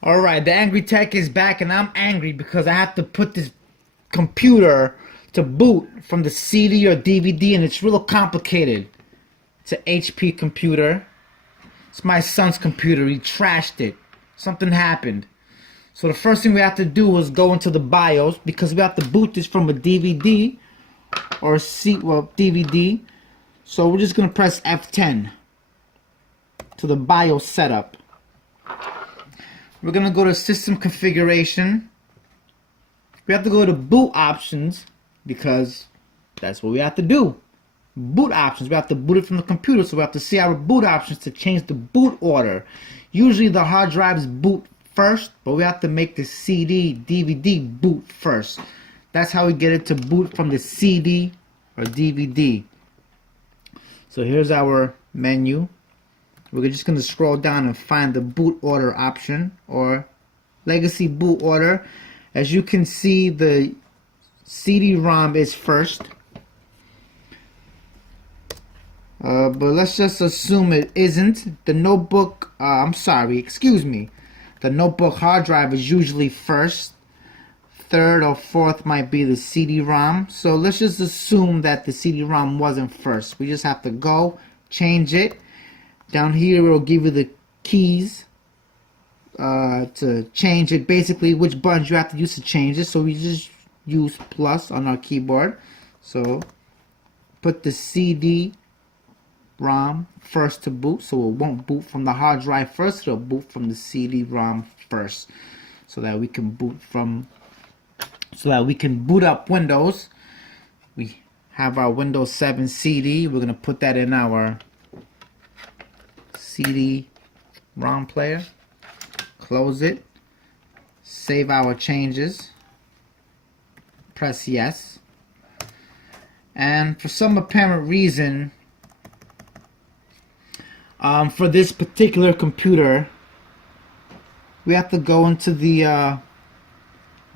Alright, the Angry Tech is back and I'm angry because I have to put this computer to boot from the CD or DVD and it's real complicated. It's an HP computer. It's my son's computer. He trashed it. Something happened. So the first thing we have to do is go into the BIOS because we have to boot this from a DVD or a DVD. So we're just going to press F10 to the BIOS setup. We're going to go to system configuration. We have to go to boot options because that's what we have to do. Boot options. We have to boot it from the computer, so we have to see our boot options to change the boot order. Usually the hard drives boot first, but we have to make the CD, DVD boot first. That's how we get it to boot from the CD or DVD. So here's our menu. We're just going to scroll down and find the boot order option or legacy boot order. As you can see, the CD-ROM is first. But let's just assume it isn't. The notebook, the notebook hard drive is usually first. Third or fourth might be the CD-ROM. So let's just assume that the CD-ROM wasn't first. We just have to go, change it. Down here it will give you the keys to change it. Basically, which buttons you have to use to change it. So we just use plus on our keyboard. So put the CD-ROM first to boot, so it won't boot from the hard drive first. It'll boot from the CD-ROM first, so that we can boot up Windows. We have our Windows 7 CD. We're gonna put that in our CD-ROM player. Close it. Save our changes. Press yes. And for some apparent reason, for this particular computer, we have to go into the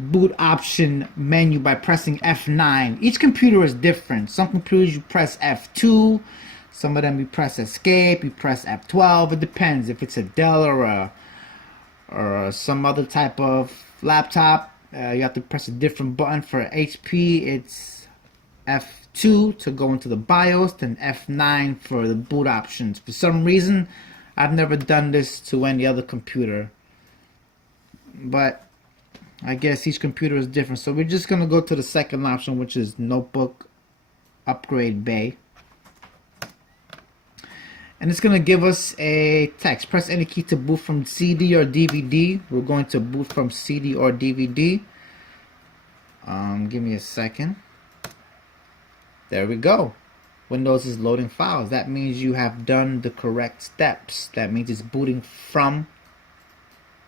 boot option menu by pressing F9. Each computer is different. Some computers you press F2, some of them you press escape, you press F12. It depends if it's a Dell or some other type of laptop. You have to press a different button. For HP, it's F2 to go into the BIOS, then F9 for the boot options. For some reason, I've never done this to any other computer, but I guess each computer is different. So we're just gonna go to the second option, which is Notebook Upgrade Bay, and it's gonna give us a text. Press any key to boot from CD or DVD. We're going to boot from CD or DVD. Give me a second. There we go. Windows is loading files. That means you have done the correct steps. That means it's booting from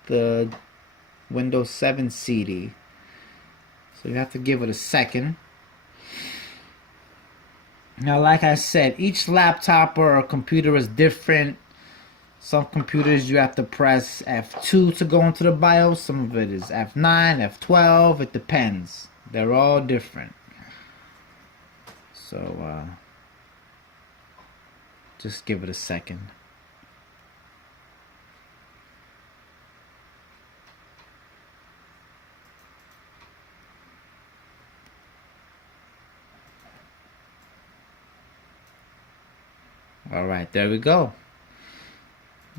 the Windows 7 CD. So you have to give it a second. Now, like I said, each laptop or computer is different. Some computers you have to press F2 to go into the BIOS. Some of it is F9, F12. It depends. They're all different. So just give it a second. Alright, there we go.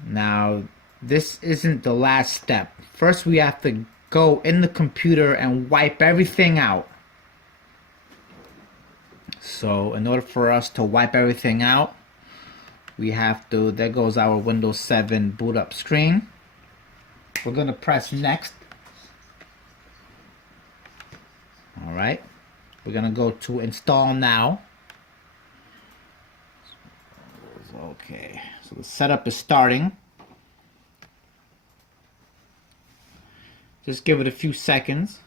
Now, this isn't the last step. First, we have to go in the computer and wipe everything out. So, in order for us to wipe everything out, we have to, there goes our Windows 7 boot up screen. We're going to press next. Alright, we're going to go to install now. Okay, so the setup is starting. Just give it a few seconds.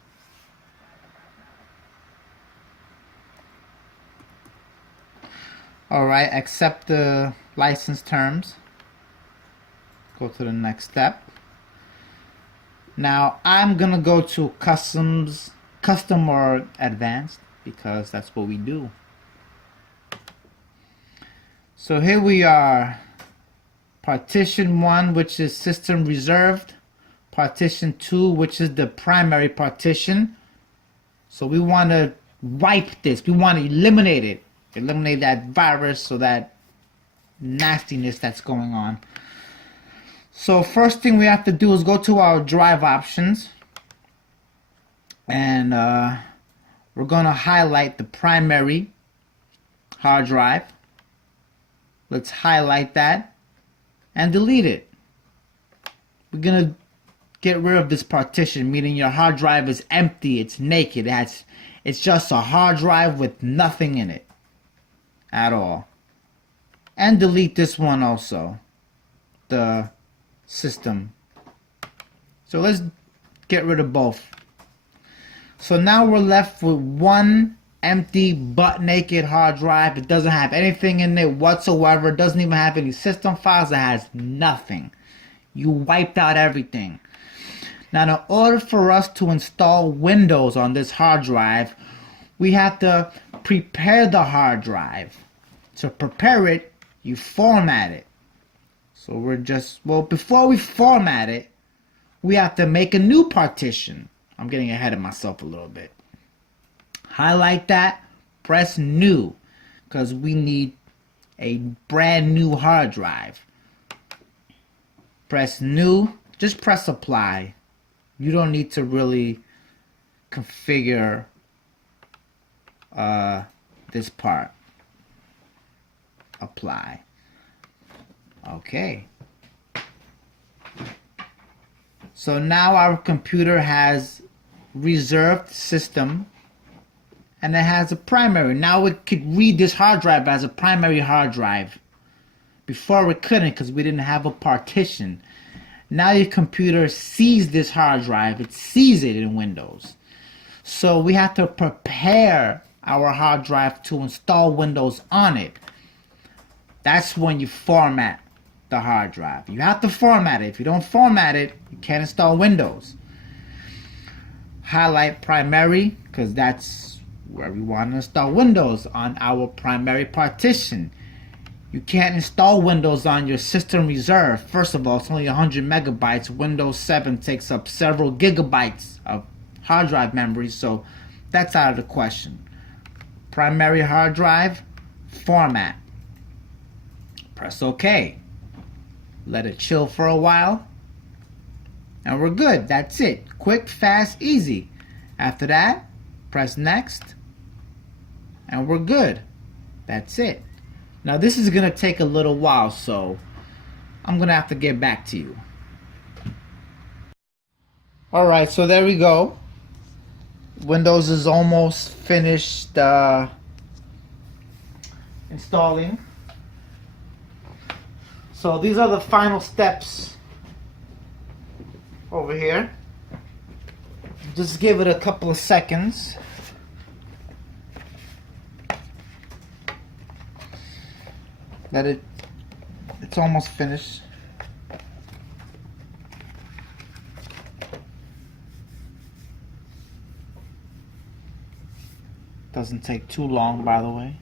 Alright, accept the license terms. Go to the next step. Now I'm gonna go to custom or advanced because that's what we do. So here we are, partition 1, which is system reserved. partition 2, which is the primary partition. So we want to wipe this. We want to eliminate it. Eliminate that virus or that nastiness that's going on. So first thing we have to do is go to our drive options. And we're going to highlight the primary hard drive. Let's highlight that and delete it. We're going to get rid of this partition, meaning your hard drive is empty, it's naked, it's just a hard drive with nothing in it at all. And delete this one also, the system. So let's get rid of both. So now we're left with one empty, butt naked hard drive. It doesn't have anything in it whatsoever. It doesn't even have any system files. It has nothing. You wiped out everything. Now, in order for us to install Windows on this hard drive, we have to prepare the hard drive. To prepare it, you format it. So before we format it, we have to make a new partition. I'm getting ahead of myself a little bit. Highlight that, press new, because we need a brand new hard drive. Press new, just press apply. You don't need to really configure this part. Apply. Okay. So now our computer has reserved system and it has a primary. Now it could read this hard drive as a primary hard drive. Before we couldn't because we didn't have a partition. Now your computer sees this hard drive. It sees it in Windows. So we have to prepare our hard drive to install Windows on it. That's when you format the hard drive. You have to format it. If you don't format it, you can't install Windows. Highlight primary, because that's where we want to install Windows, on our primary partition. You can't install Windows on your system reserve. First of all, it's only 100 megabytes. Windows 7 takes up several gigabytes of hard drive memory, so that's out of the question. Primary hard drive, format. Press OK. Let it chill for a while. And we're good. That's it. Quick, fast, easy. After that, press next. And we're good. That's it. Now this is going to take a little while, so I'm going to have to get back to you. Alright, so there we go. Windows is almost finished installing. So these are the final steps over here. Just give it a couple of seconds. It's almost finished. Doesn't take too long, by the way.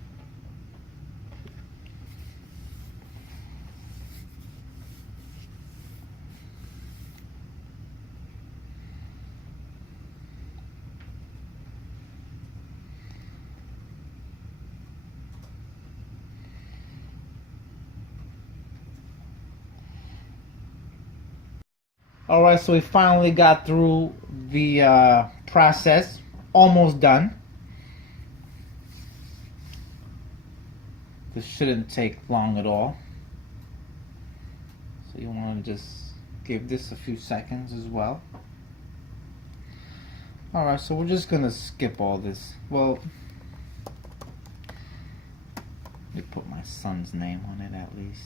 Alright, so we finally got through the process. Almost done. This shouldn't take long at all. So you want to just give this a few seconds as well. Alright, so we're just going to skip all this. Well, let me put my son's name on it at least.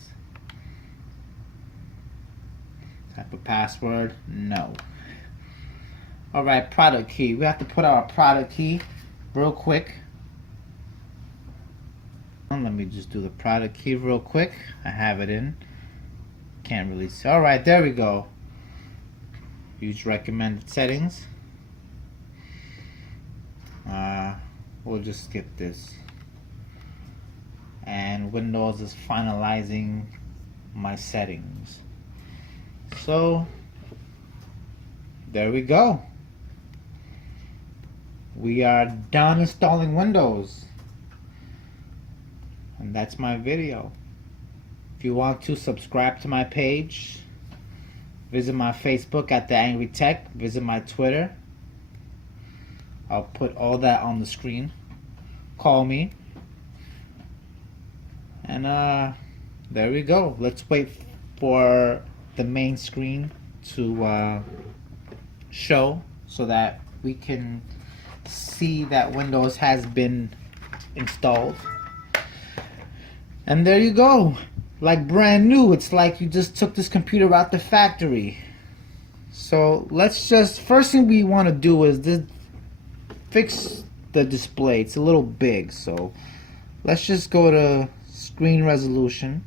Type of password? No. Alright, product key. We have to put our product key real quick. Let me just do the product key real quick. I have it in. Can't really see. Alright, there we go. Use recommended settings. We'll just skip this. And Windows is finalizing my settings. So there we go. We are done installing Windows. And that's my video. If you want to subscribe to my page, visit my Facebook at The Angry Tech, visit my Twitter. I'll put all that on the screen. Call me. And there we go. Let's wait for the main screen to show so that we can see that Windows has been installed. And there you go. Like brand new. It's like you just took this computer out the factory. So let's just, first thing we want to do is this, fix the display. It's a little big, so let's just go to screen resolution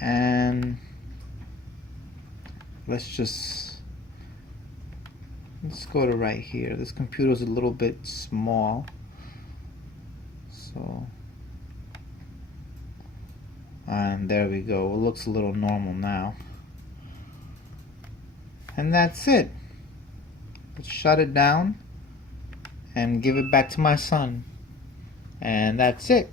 and let's go to right here. This computer's a little bit small, so, and there we go. It looks a little normal now. And that's it. Let's shut it down and give it back to my son. And that's it.